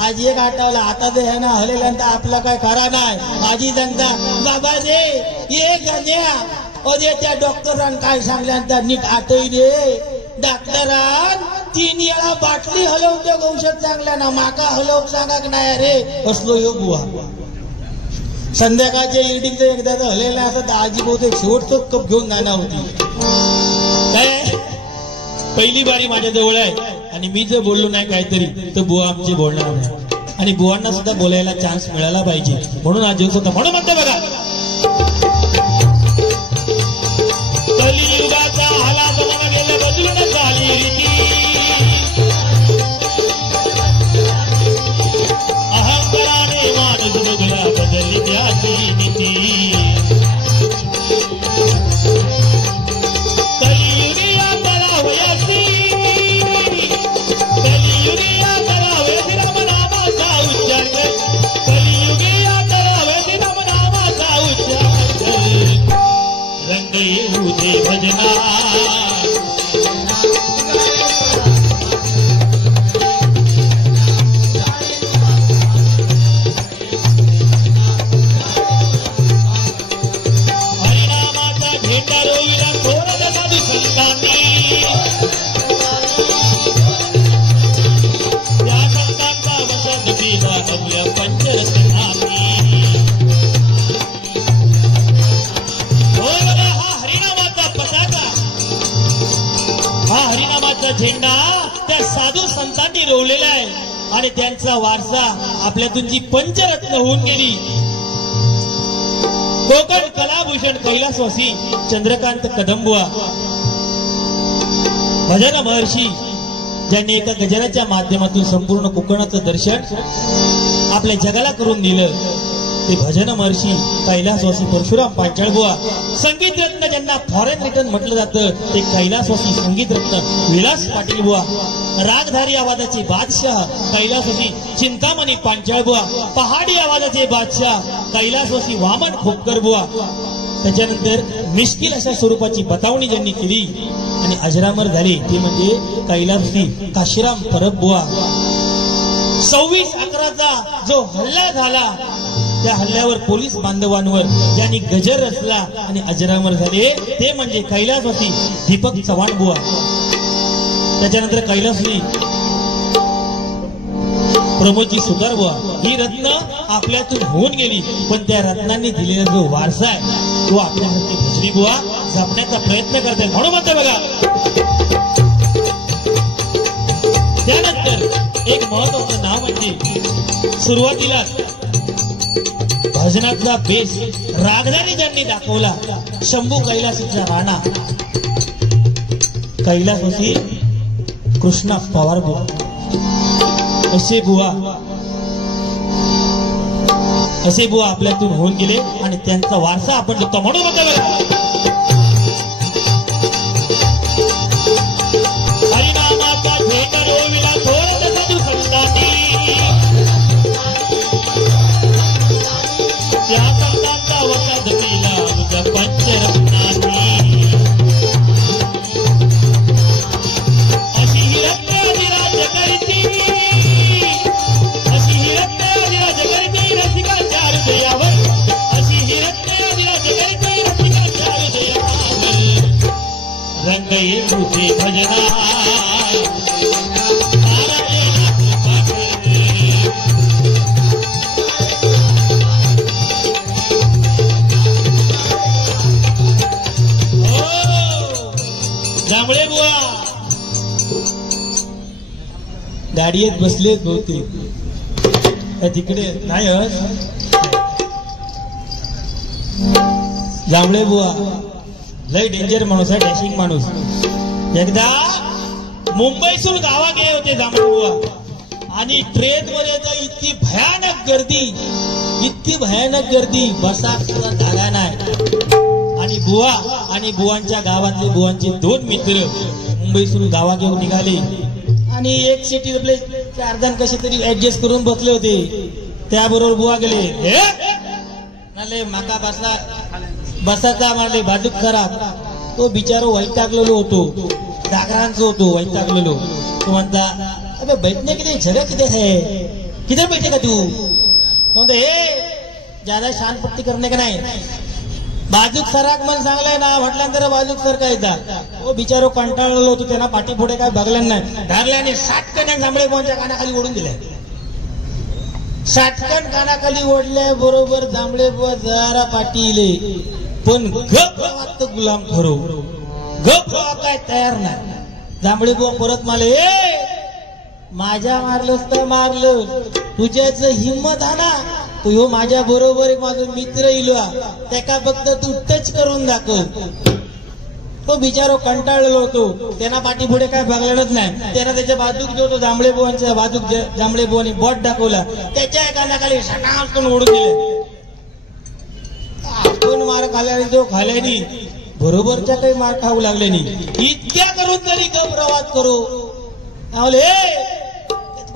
आजी एक आठवला. आता जे आहे ना हलेल्यानंतर आपला काय खरा नाही. आजी सांगता बाबा दे एक गण्या अरे त्या डॉक्टरान काय सांगल्यानंतर नीट आठवली रे. डॉक्टरान 3 वेळा बाटली हलवते औषध चांगल्या ना, माका हलवून सांगा नाही रे. असलो यो बुवा. संध्याकाळच्या इल्डिंग एकदा हलेला असं आजी बहुतेक शेवटचोच कप घेऊन जाणार होती. काय पहिली बारी माझ्या जवळ आहे आणि मी जर बोललो नाही काहीतरी तर बुवा आमची बोलणार नाही. आणि बुवांना सुद्धा बोलायला चान्स मिळाला पाहिजे. म्हणून आज दिवस होता. म्हणून म्हणते बघा, कलियुगाचा हालात मला गेले बदलून झाली रीती. अहंकाराने माणूस बदला बदलली त्याची नीती. कलियुगिया करावयासी रामनामाचा उच्चार. कलियुगिया करावयासी रामनामाचा उच्चार. रंग येऊ दे भजना हा हरिनामाचा झेंडा त्या साधू संतांनी रोवलेला आहे आणि त्यांचा वारसा आपल्यातून जी पंचरत्न होऊन गेली, कोकण कलाभूषण कैलासवासी चंद्रकांत कदमबुवा भजन महर्षी, ज्यांनी एका गजराच्या माध्यमातून संपूर्ण कोकणाचं दर्शन आपल्या जगाला करून दिलं, ते भजन महर्षी कैलासवासी परशुराम पांचाळबुवा. संगीत रत्न ज्यांना फॉरेन रिटर्न म्हटलं जातं, ते कैलासवासी संगीत रत्न विलास पाटील बुवा. रागधारी आवाजाचे बादशाह कैलासवासी चिंतामणी पांचाळबुवा. पहाडी आवाजाचे बादशाह कैलासवासी वामन खोपकर बुवा. त्याच्यानंतर मिश्किल अशा स्वरूपाची बतावणी ज्यांनी केली आणि अजरामर झाले, ते म्हणजे कैलासवासी काशीराम परब बुवा. 26/11चा जो हल्ला झाला, त्या हल्ल्यावर पोलीस बांधवांवर ज्यांनी गजर रचला आणि अजरामर झाले, ते म्हणजे कैलासवासी दीपक चव्हाण बुवा. त्याच्यानंतर कैलासवासी प्रमोदजी सुतार बुवा. ही रत्न आपल्यातून होऊन गेली, पण त्या रत्नांनी दिलेला जो वारसा आहे तो आपल्यासाठी भजनी बुवा जपण्याचा प्रयत्न करतात, म्हणून म्हणतो बघा. त्यानंतर एक महत्वाचं नाव म्हणजे सुरुवातीला भजनातला बेस रागदारी ज्यांनी दाखवला, शंभू कैलासीचा राणा कैलासवासी कृष्णा पवार बुवा. असे बुवा आपल्यातून होऊन गेले आणि त्यांचा वारसा आपण जपतो, म्हणून म्हणतो हरिनामाचा झेंडा रोविला थोर साधू संतांनी, त्या संतांचा वसाद केला तुझ्या पंचरत्नांनी. अशी ही रत्न विराज करती, अशी ही रत्न विराज करती रसिकांच्या हृदयावर, अशी ही रत्न विराज करती रसिकांच्या हृदयावर. रंग ये तुझे भजना जांभळे बुवा गाडीत बसलेत बहुतेक, तिकडे नाही. जांभळे बुवा लय डेंजर माणूस आहे, डॅशिंग माणूस. एकदा मुंबईतून गावा गेले होते जांभळे बुवा आणि ट्रेन मध्ये तर इतकी भयानक गर्दी बसा सुद्धा जागा नाही. आणि बुवा आणि बुवांच्या गावातले बुवांचे 2 मित्र मुंबईतून गावा घेऊन निघाले आणि एक सिटी आपले 4 जण कसे तरी ऍडजस्ट करून बसले होते. त्याबरोबर बुवा गेले, नाले माका बसाचा मारले बाजूक खराब. तो बिचारो वैतागलेलो होतो, जागरांचं होतो वैतागलेलो. तो म्हणता, अबे बैठने के लिए जगह किधर है, किधर बैठेगा तू? म्हणतो हे ज्यादा शानपट्टी करणे का नाही, बाजूक सराक मन सांगलाय ना, म्हटल्यानंतर बाजूक सर काय तो बिचारो कंटाळलो होतो, त्यांना पाठी पुढे काय बघलं नाही. धरल्याने 60 जांभळे बुवांच्या कानाखाली ओढून दिल्या. 60 कानाखाली ओढल्या बरोबर जांभळे बुवा जरा पाठीले, पण गप वाटत गुलाम खरो, गप काय तयार नाही. जांभळे बुवा परत माले, माझ्या मारलंस तर मारलं, तुझ्याच हिंमत आना तो ह्यो माझ्या बरोबर एक माझा मित्र इलो, त्याका फक्त तू टच करून दाखव. तो बिचारो कंटाळलेलो होतो, त्यांना पाठी पुढे काय बघलंच नाही. त्यानं त्याच्या बाजूक जो तो जांभळे बुवांच्या बाजूक जांभळे बुवांनी बॉट दाखवला, त्याच्या कानाखाली सटास करून ओढून दिले. आपण मार खाल्याने तो खाल्यानी बरोबरच्या काही मार खाऊ लागले नाही. इतक्या करून तरी गौरवात करू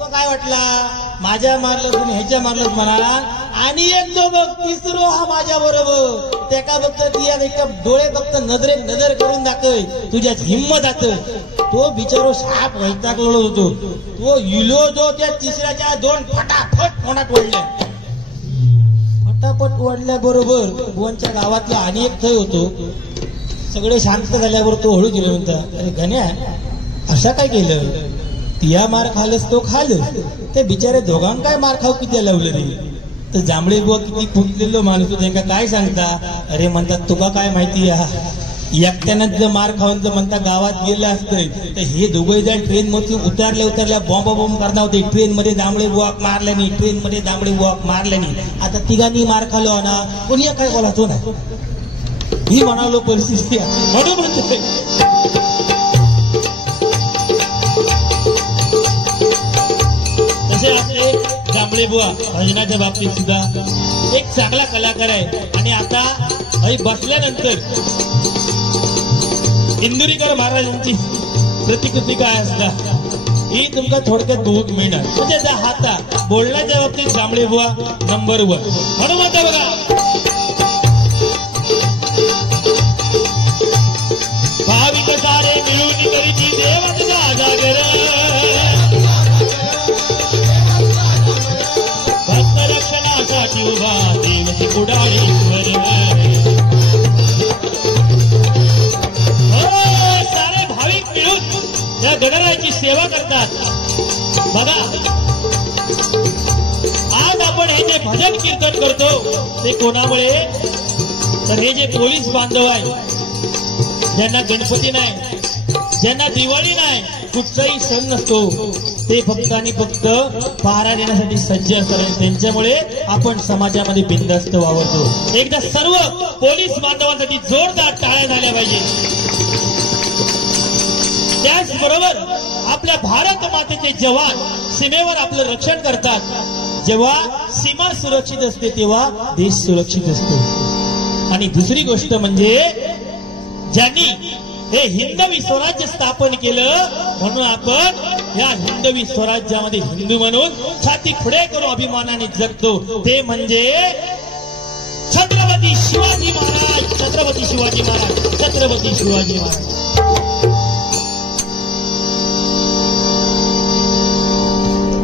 काय वाटला, माझ्या मारलं तुम्ही ह्याच्या मारलं म्हणाला. आणि एक जो बघ तिसरो हा माझ्या बरोबर, त्याका फक्त तिया एका डोळे फक्त नजर करून दाखव, तुझ्यात हिंमत आत. तो बिचारो साप वैतागलेलो होतो, तो इलो जो त्या तिसऱ्याच्या 2 फटाफट कोणात ओढल्या. फटाफट ओढल्या बरोबर बुवांच्या गावातला आणि एक थय होतो. सगळे शांत झाल्यावर तो हळू गेलो म्हणता, अरे गण्या अशा काय केलं, तिया मार खालस तो खाल, ते बिचारे दोघां काय मार खाऊ किती लावलं रे. तर जांभळे बुवा किती फुटलेलो माणूस, त्यांना काय सांगता, अरे म्हणतात तुका काय माहिती, एकट्यानं जर मार खाऊन जर म्हणता गावात गेलं असतं तर हे दोघे जण ट्रेन मध्ये उतरल्या बॉम्ब करणार होते. ट्रेन मध्ये जांभळे वॉक मारल्याने, ट्रेन मध्ये जांभळे वॉक मारल्याने. आता तिघांनी मार खालो ना, पण या काय बोलायचो नाही. ही म्हणालो परिस्थिती म्हणून म्हणतोय. तसे आपले जांभळे बुवा भजनाच्या बाबतीत सुद्धा एक चांगला कलाकार आहे. आणि आता बसल्यानंतर इंदुरीकर महाराजांची प्रतिकृती काय असतात ही तुमका थोडक्यात बघूक मिळणार. म्हणजे त्या हाता बोलण्याच्या बाबतीत जांभळे बुवा नंबर 1 म्हणून म्हणतो बघा. भाविक सारे मिळून करीती देवाचा जागर, भक्त रक्षणासाठी उभा देवची कुडाळेश्वर. सारे भाविक मिळून या गणरायाची सेवा करतात. बघा आज आपण हे जे भजन कीर्तन करतो ते कोणामुळे, तर हे जे पोलीस बांधव आहे ज्यांना गणपती नाही, ज्यांना दिवाळी नाही, कुठचाही सण नसतो, ते फक्त आणि फक्त पहारा देण्यासाठी सज्ज असतात. त्यांच्यामुळे आपण समाजामध्ये बिनधास्त वावरतो. एकदा सर्व पोलीस बांधवांसाठी जोरदार टाळ्या झाल्या पाहिजे. त्याचबरोबर आपल्या भारत मातेचे जवान सीमेवर आपलं रक्षण करतात. जेव्हा सीमा सुरक्षित असते तेव्हा देश सुरक्षित असतो. आणि दुसरी गोष्ट म्हणजे ज्यांनी हे हिंदवी स्वराज्य स्थापन केलं म्हणून आपण या हिंदवी स्वराज्यामध्ये हिंदू म्हणून छाती पुढे करून अभिमानाने जगतो. ते म्हणजे छत्रपती शिवाजी महाराज, छत्रपती शिवाजी महाराज, छत्रपती शिवाजी महाराज.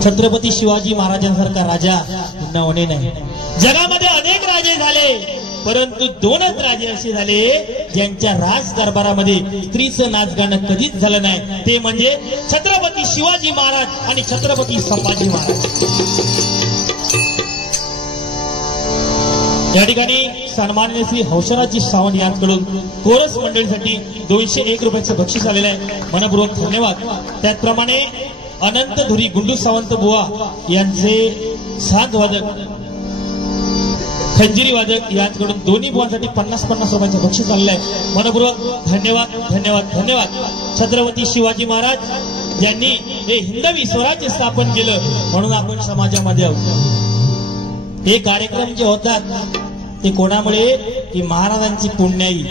छत्रपती शिवाजी महाराजांसारखा राजा पुन्हा होणे नाही. जगामध्ये अनेक राजे झाले परंतु 2च राजे असे झाले ज्यांच्या राज दरबारामध्ये स्त्रीचं नाचगाणं कधीच झालं नाही. ते म्हणजे छत्रपती शिवाजी महाराज आणि छत्रपती संभाजी महाराज. या ठिकाणी सन्माननीय श्री हौशराजी सावंत यांच्याकडून कोरस मंडळीसाठी 201 रुपयाचं बक्षीस आलेलं आहे. मनपूर्वक धन्यवाद. त्याचप्रमाणे अनंत धुरी गुंडू सावंत बुवा यांचे साथ वादक खंजिरी वादक यांच्याकडून दोन्ही बुवांसाठी 50-50 रुपयाचं बक्षीस आलेलं आहे. मनपूर्वक धन्यवाद धन्यवाद धन्यवाद. छत्रपती शिवाजी महाराज यांनी हे हिंदवी स्वराज्य स्थापन केलं म्हणून आपण समाजामध्ये आहोत. हे कार्यक्रम जे होतात ते कोणामुळे, की महाराजांची पुण्याई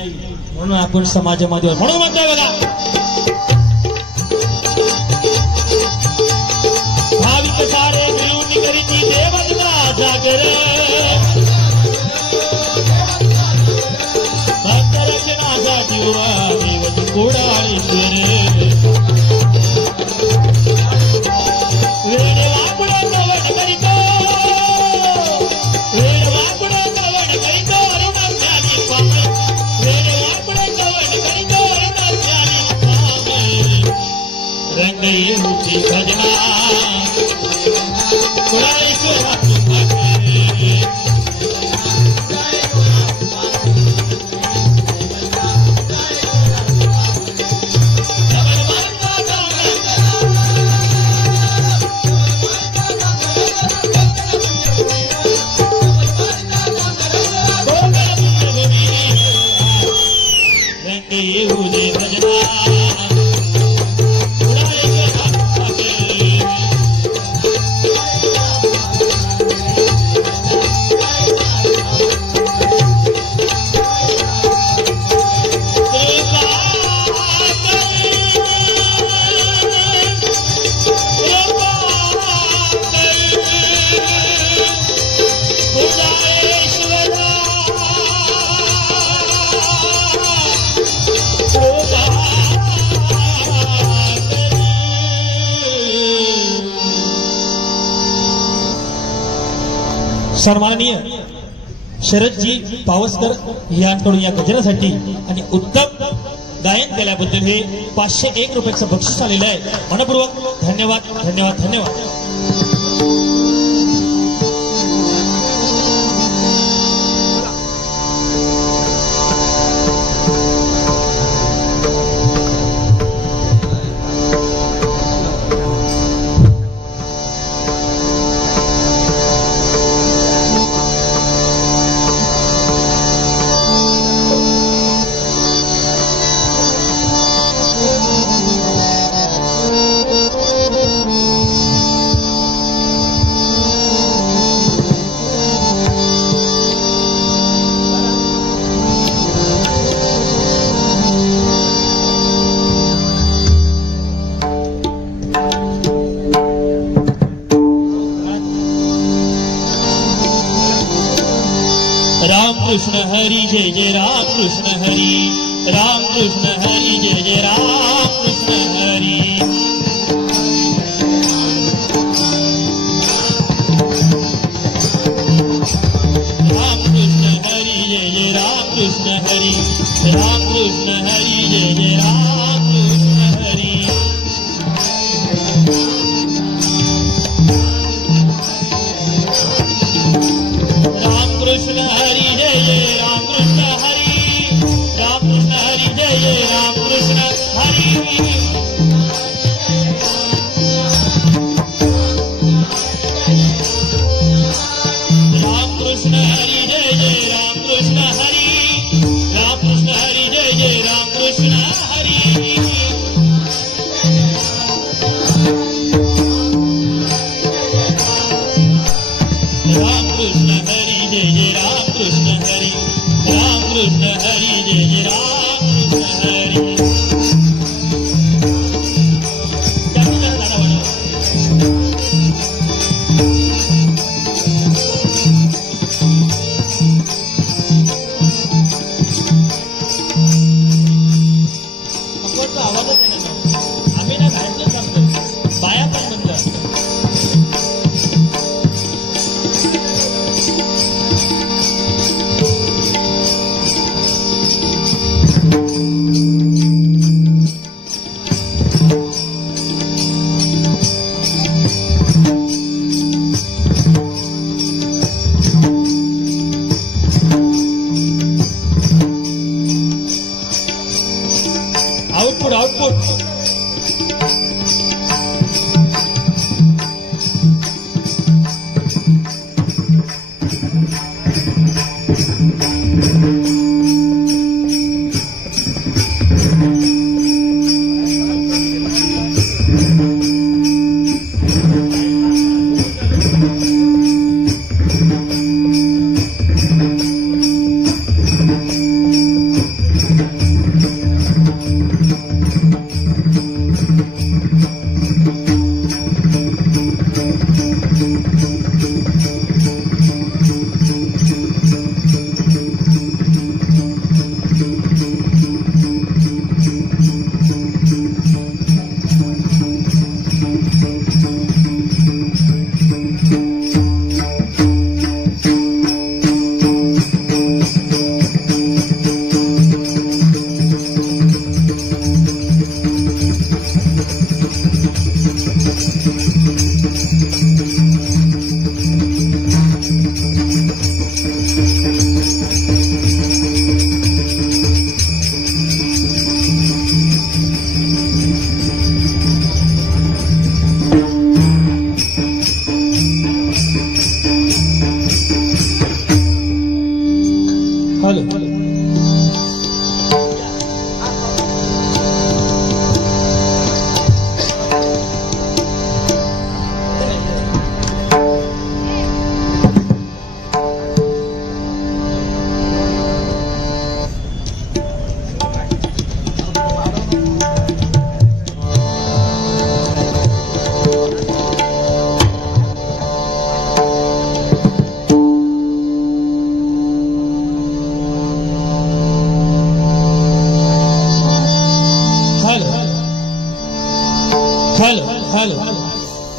म्हणून आपण समाजामध्ये आहोत. म्हणून म्हणतोय बघा, भाविक सारे मिळून करीती देवाचा जागर, भक्त रक्षणासाठी उभा देवची कुडाळेश्वर. वेळ वाकडं कवड करीतो, वेळ वाकडं कवड करीतो अरुणाचारी पामे, वेळ वाकडं कवड करीतो अरुणाचारी पामे. रंग येऊची भजना कुडाळेश्वराची पामे. सन्माननीय शरदजी पावसकर यांकडून या गजरासाठी आणि उत्तम गायन केल्याबद्दल हे 501 रुपयाचं बक्षीस आलेलं आहे. मनपूर्वक धन्यवाद धन्यवाद धन्यवाद. कृष्ण हरी जय जय राम कृष्ण हरी राम कृष्ण हरी जय जय राम कृष्ण हरी राम कृष्ण हरी जय जय राम कृष्ण हरी राम कृष्ण हरी जय जय राम कृष्ण हरी कृष्ण हरी जय जय राम कृष्ण हरी राम कृष्ण हरी जय जय राम कृष्ण हरी राम कृष्ण हरी जय जय राम कृष्ण हरी राम कृष्ण हरी जय जय राम कृष्ण हरी राम कृष्ण हरी जय जय राम कृष्ण हरी राम कृष्ण हरी जय जय राम कृष्ण हरी आवाजच आम्ही ना बाहेरच सांगतो बाया पण म्हणतात आउटपुट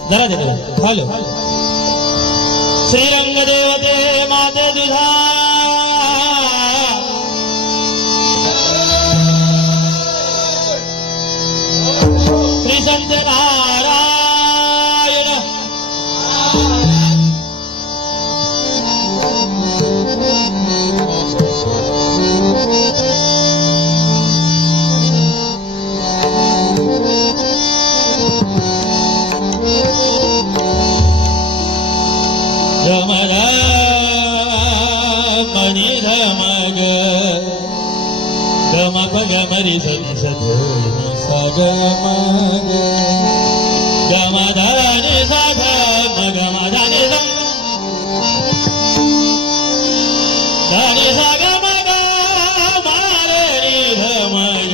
जरा दे हॅलो श्रीरंग देवते माते दुधा श्री संत नारायण मणि धमग गम पग मरि सनि सधनि सग मग गम धनि सध मग मधनि धनि सग मग मारे धमग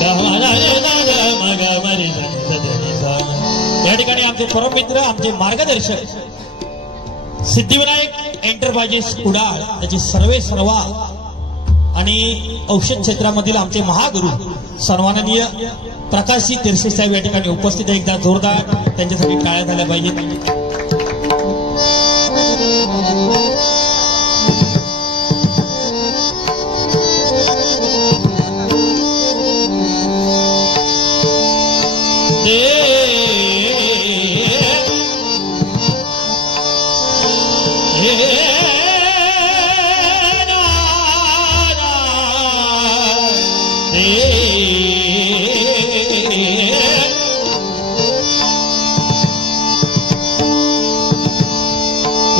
गम धनि सध मग मरि सनि सग या ठिकाणी आमचे परममित्र आमचे मार्गदर्शक सिद्धिविनायक एंटरप्राइजेस कुडाळ त्याचे सर्वे सर्वा आणि औषध क्षेत्रामधील आमचे महागुरु सन्माननीय प्रकाशजी तिरसे साहेब या ठिकाणी उपस्थित आहे. एकदा जोरदार त्यांच्यासाठी टाळ्या झाल्या पाहिजेत.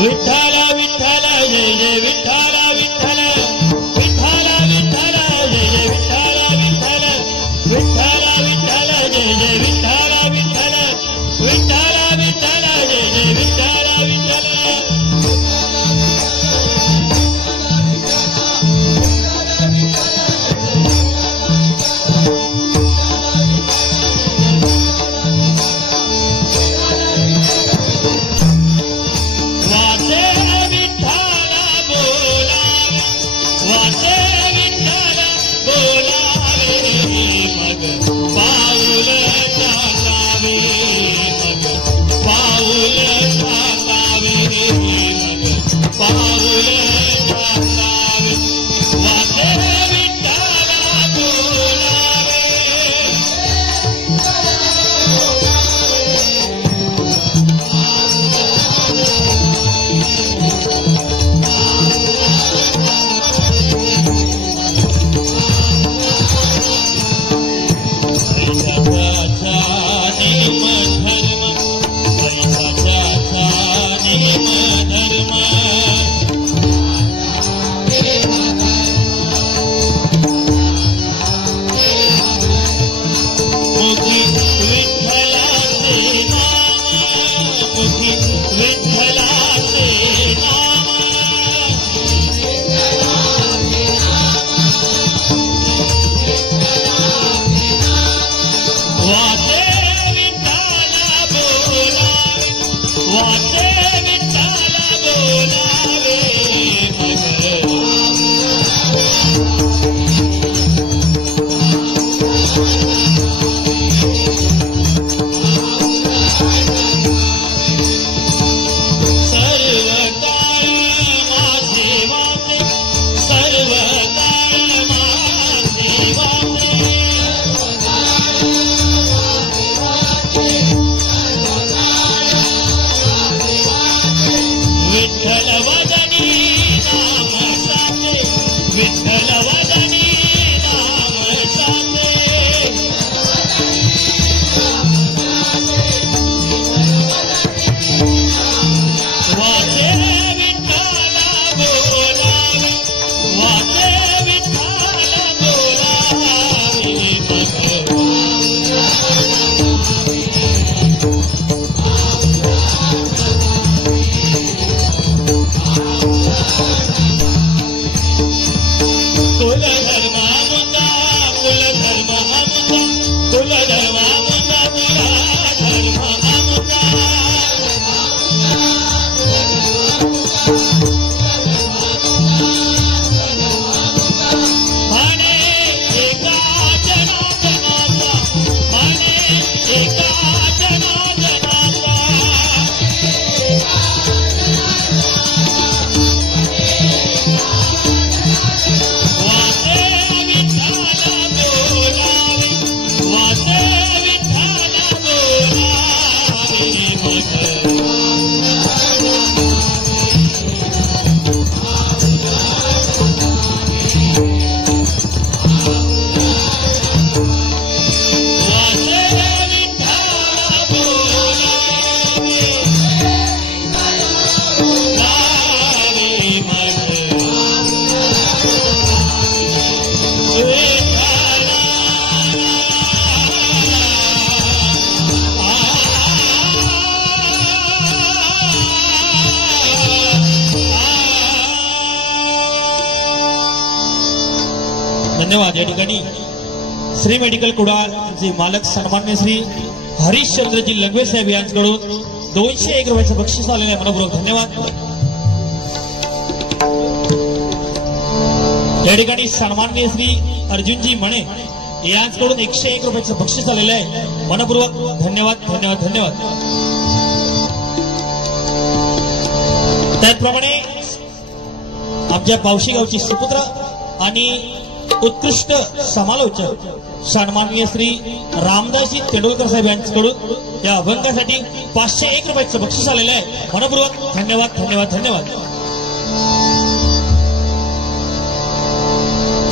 विठ्ठल विठ्ठल जय जय विठ्ठल विठ्ठल विठ्ठल विठ्ठल जय जय विठ्ठल विठ्ठल विठ्ठल विठ्ठल जय जय विठ्ठल विठ्ठल विठ्ठल विठ्ठल जय जय विठ्ठल विठ्ठल धन्यवाद. या ठिकाणी श्री मेडिकल कुडाळ चे मालक सन्मान्य श्री हरिश्चंद्रजी लंगवे साहेब यांच्याकडून 201 रुपयाचं बक्षीस आलेले मनपूर्वक धन्यवाद. या ठिकाणी सन्माननीय श्री अर्जुनजी म्हणे यांच्याकडून 101 रुपयाचं बक्षीस आलेलं आहे. मनपूर्वक धन्यवाद धन्यवाद धन्यवाद. त्याचप्रमाणे आमच्या पावशी गावची सुपुत्र आणि उत्कृष्ट समालोचक सन्माननीय श्री रामदासजी तेंडुलकर साहेब यांच्याकडून या अभंगासाठी 501 रुपयाचं बक्षीस आलेलं आहे. मनपूर्वक धन्यवाद धन्यवाद धन्यवाद.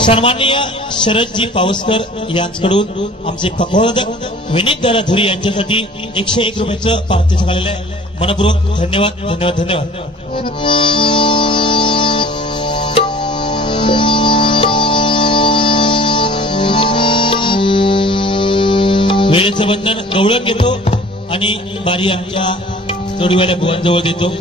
सन्माननीय शरदजी पावसकर यांच्याकडून आमचे पखवादक विनीत दादा धुरी यांच्यासाठी 101 रुपयाचं पारितोषिक आलेलं आहे. मनपूर्वक धन्यवाद धन्यवाद धन्यवाद. वेळेचं बंधन गवळण घेतो आणि बारी आमच्या जोडीवाल्या बुवांजवळ देतो.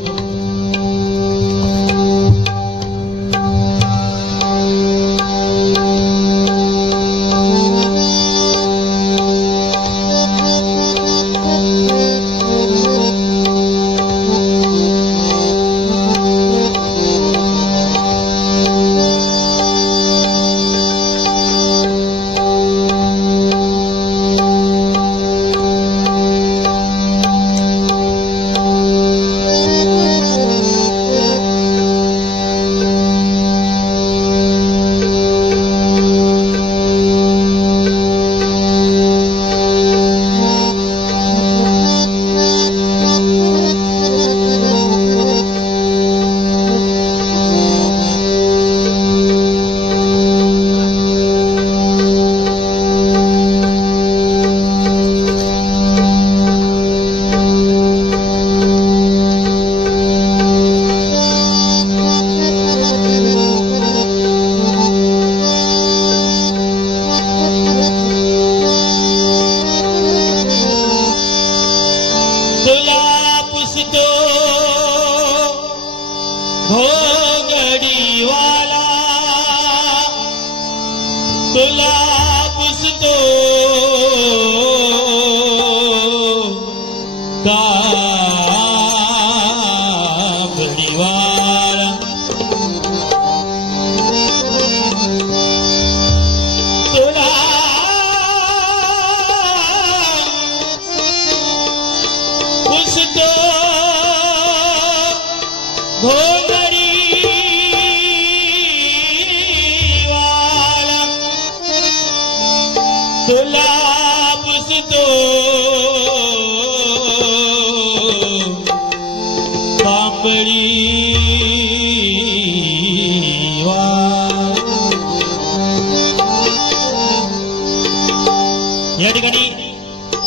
या ठिकाणी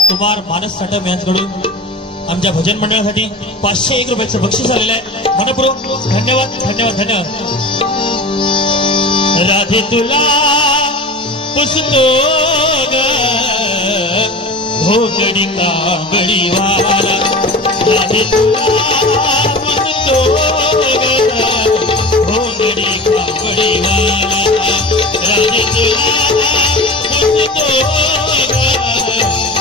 कुमार मानस साठम यांच्याकडून आमच्या भजन मंडळासाठी 501 रुपयाचं बक्षीस आलेलं आहे. मनपूर्वक धन्यवाद धन्यवाद धन्यवाद. राधे तुला पुसतो ग भोगडी कांबळी वाला. राधे तुला पुसतो ग भोगडी कांबळी वाला. राधे तुला पुसतो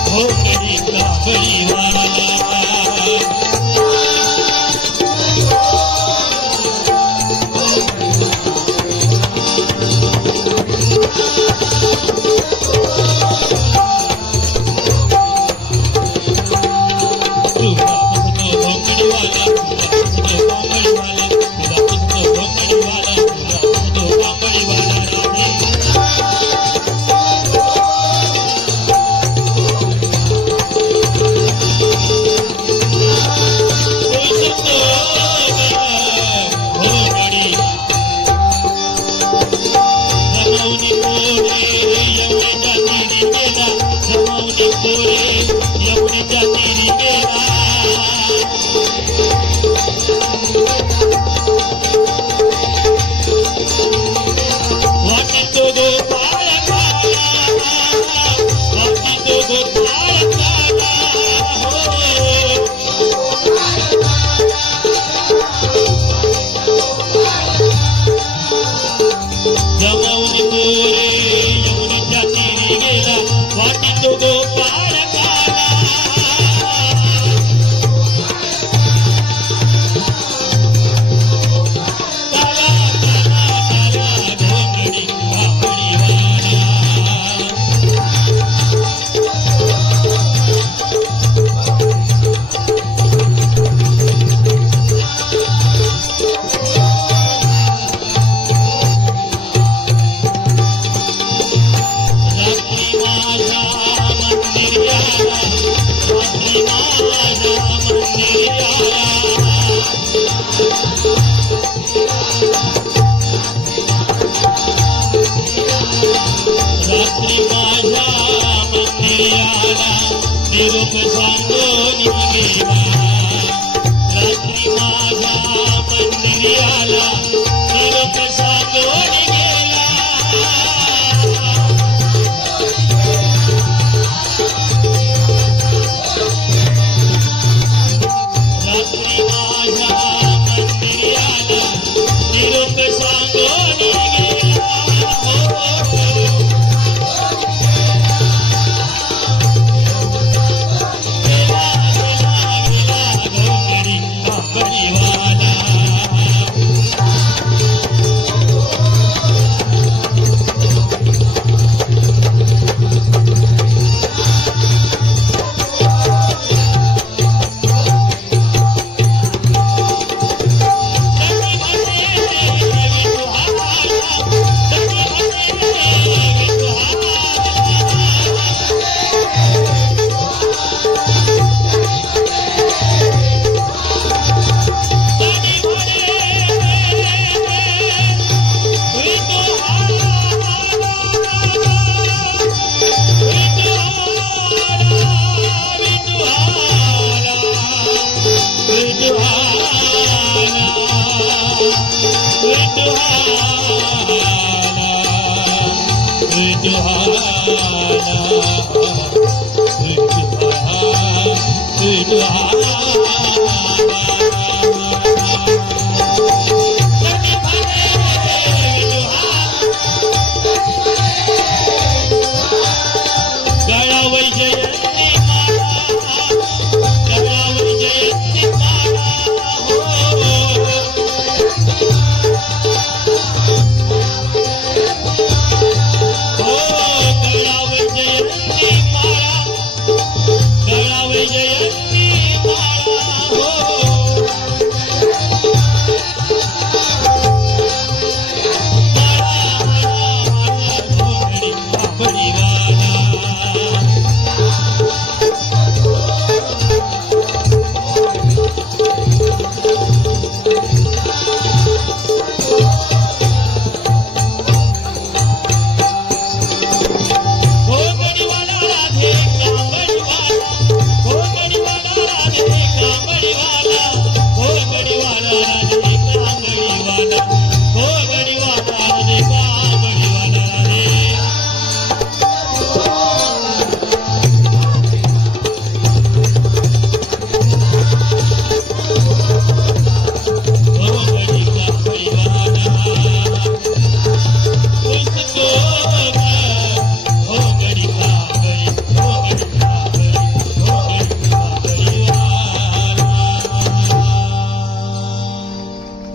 भोगडी कांबळी वाला. निरोप सांगून गेला रात्री माझ्या मंदिरी आला निरोप सांगून गेला रात्री माझ्या मंदिरी आला निरोप सांगून गेला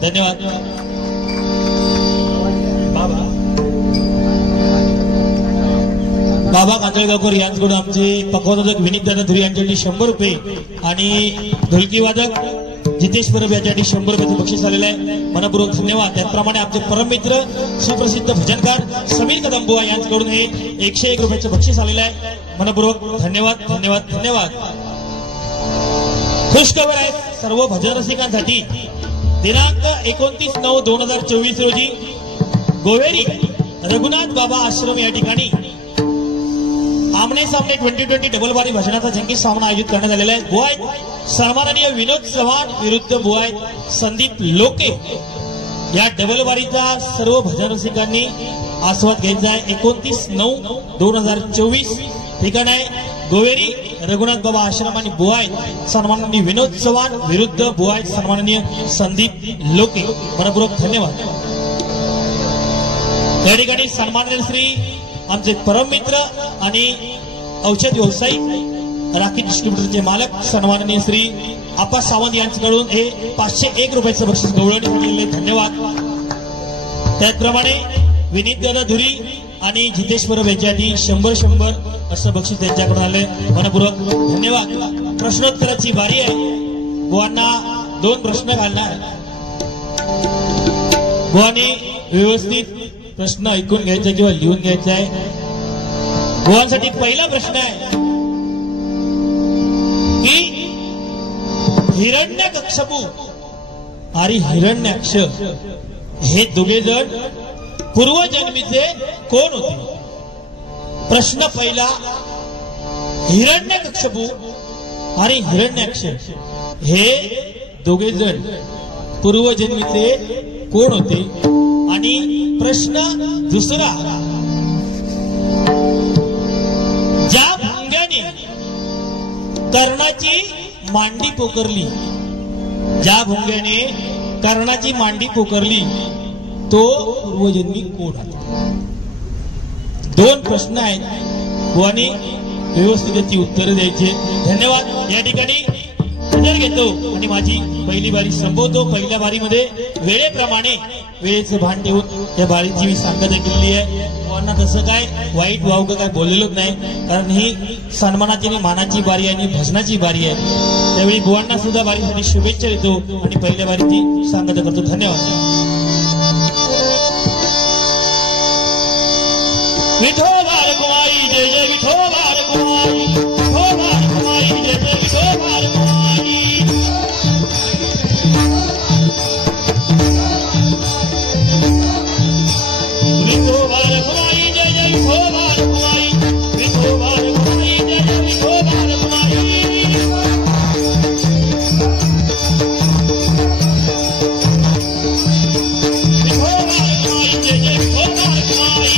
धन्यवाद बाबा कांदळगावकर यांच्याकडून आमचे पकवानोदक विनीतदादा धुरी यांच्यासाठी 100 रुपये आणि ढोलकी वादक जितेश परब यांच्यासाठी 100 रुपयाचं बक्षीस आलेलं आहे मनपूर्वक धन्यवाद त्याचप्रमाणे आमचे परममित्र सुप्रसिद्ध भजनकार समीर कदमबुवा यांच्याकडून हे 101 रुपयाचं बक्षीस आलेलं आहे मनपूर्वक धन्यवाद धन्यवाद धन्यवाद खुशखबर आहे सर्व भजन रसिकांसाठी दिनांक 29/9/2024 रोजी गोवेरी रघुनाथ बाबा आश्रम या ठिकाणी आमने सामने 2020 डबल बारी भजनाचा जंगी सामना आयोजित करण्यात आलेला आहे बुआयत सन्माननीय विनोद चव्हाण विरुद्ध बुआयत संदीप लोके या डबल बारीचा सर्व भजन रसिकांनी आस्वाद घ्यायचा आहे 29/9/2024 ठिकाण आहे गोवेरी रघुनाथ बाबा आश्रम आणि बुआयत सन्माननीय विनोद चव्हाण विरुद्ध बुआयत सन्माननीय संदीप लोके मनपूर्वक धन्यवाद या ठिकाणी सन्माननीय श्री आमचे परममित्र आणि औषध व्यावसायिक राखी डिस्ट्रीब्युटरचे मालक सन्माननीय श्री आपा सावंत यांच्याकडून हे 501 रुपयाचं बक्षीस गौरवण्यात आलेले धन्यवाद त्याचप्रमाणे विनीतदादा धुरी आणि जितेश परब यांच्यासाठी 100 असं बक्षीस त्यांच्याकडून आले मनपूर्वक धन्यवाद प्रश्नोत्तराची बारी आहे बुवांना 2 प्रश्न घालणार बुवांनी व्यवस्थित प्रश्न ऐकून घ्यायचा किंवा लिहून घ्यायचा आहे बुवांसाठी पहिला प्रश्न आहे की हिरण्यकश्यपू आणि हिरण्याक्ष हे दोघे जण पूर्वजन्मीचे कोण होते प्रश्न पहिला हिरण्यकश्यपू आणि हिरण्याक्ष हे दोघे जण पूर्वजन्मीचे कोण होते? आणि प्रश्न दुसरा, ज्या भुंग्याने कर्णाची मांडी पोकरली, ज्या भुंग्याने कर्णाची मांडी पोकरली तो पूर्वजन्मी कोण होता? दोन प्रश्न आहेत आणि व्यवस्थित त्याची उत्तरं द्यायचे. धन्यवाद. या ठिकाणी उत्तर घेतो आणि माझी पहिली बारी संपवतो. पहिल्या बारीमध्ये वेळेप्रमाणे वेळेचं भान ठेवून या बारीची मी सांगता केलेली आहे. बुवांना तसं काय वाईट वावग काय बोललेलोच नाही, कारण ही सन्मानाची आणि मानाची बारी आहे आणि भजनाची बारी आहे. त्यावेळी बुवांना सुद्धा बारीसाठी शुभेच्छा देतो आणि पहिल्या बारीची सांगता करतो. धन्यवाद. विठोबा रखुमाई जय जय विठोबा रखुमाई, विठोबा रखुमाई जय जय विठोबा रखुमाई. विठोबा रखुमाई जय जय विठोबा रखुमाई, विठोबा रखुमाई जय जय विठोबा रखुमाई. विठोबा रखुमाई जय जय विठोबा रखुमाई.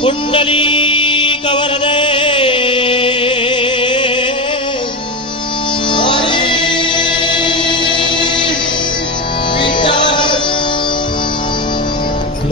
कुंडली कवरदे